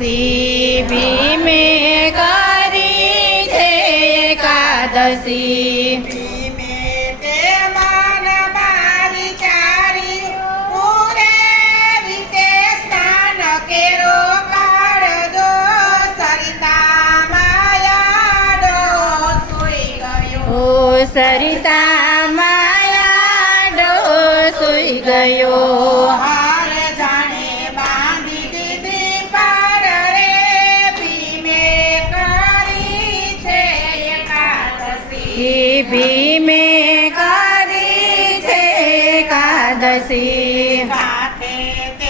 सिमी गरी थिशी मिचारि पुरे विशेष सरिता माया दोष गयो। सरिता माया सुई गयो। માર્ગશી કાથે તે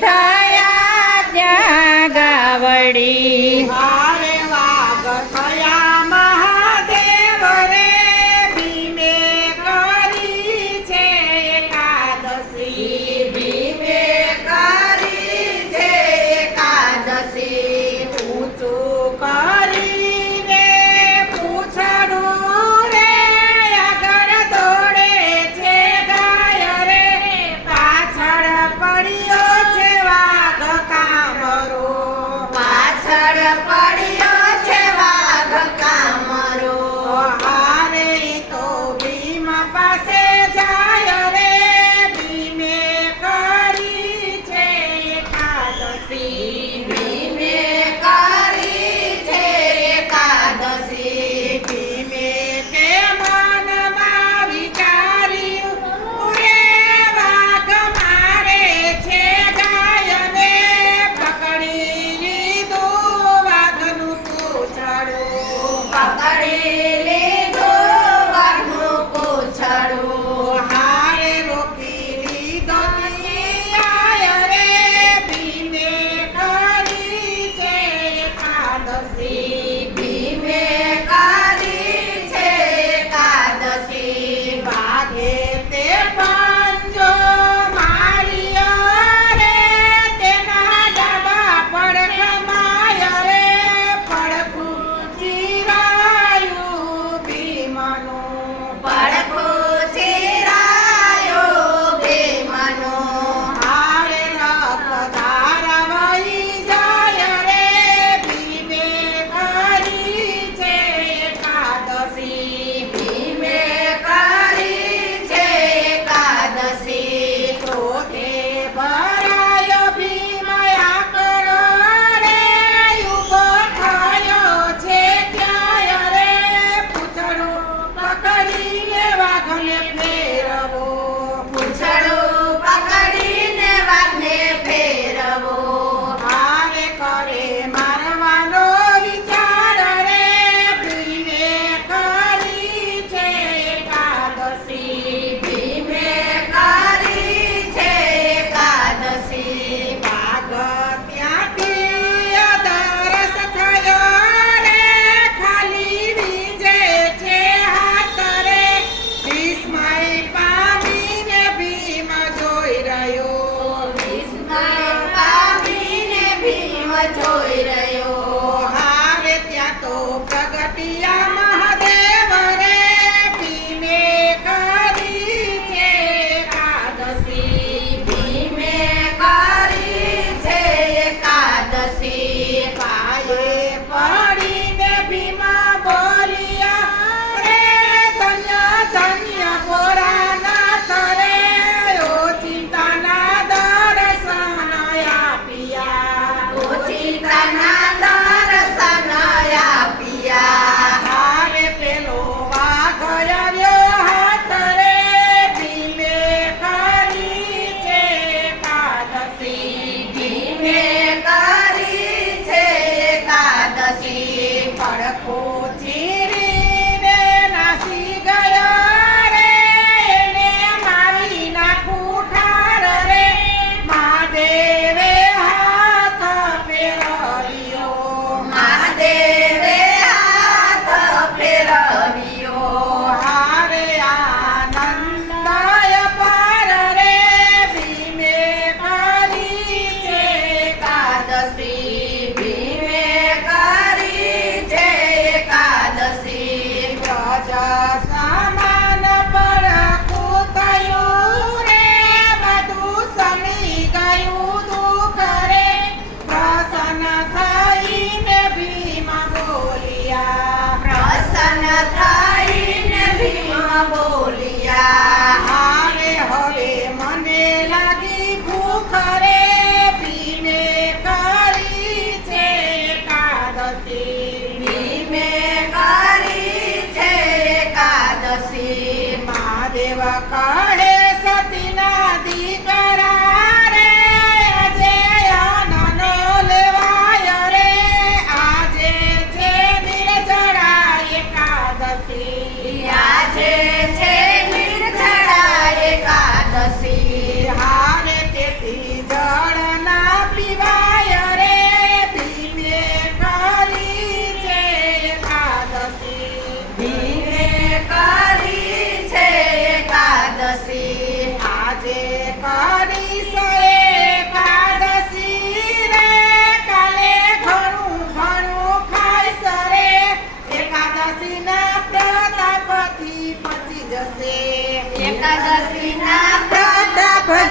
થયા ત્યાં ગાવડી.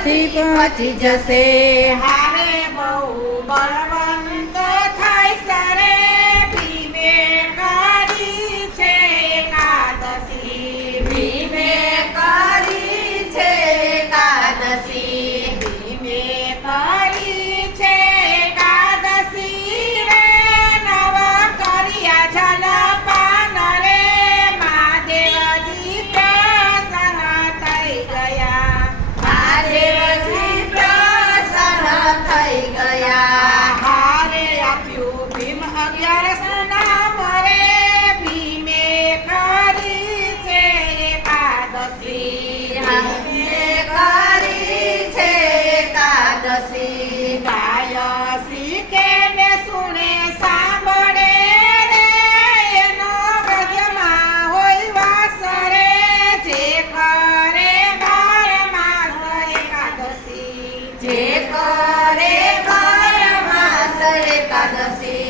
ત્યાંથી પહોંચી જશે. હારે બહુ બળ જે કરે પરમા સરે કાદસી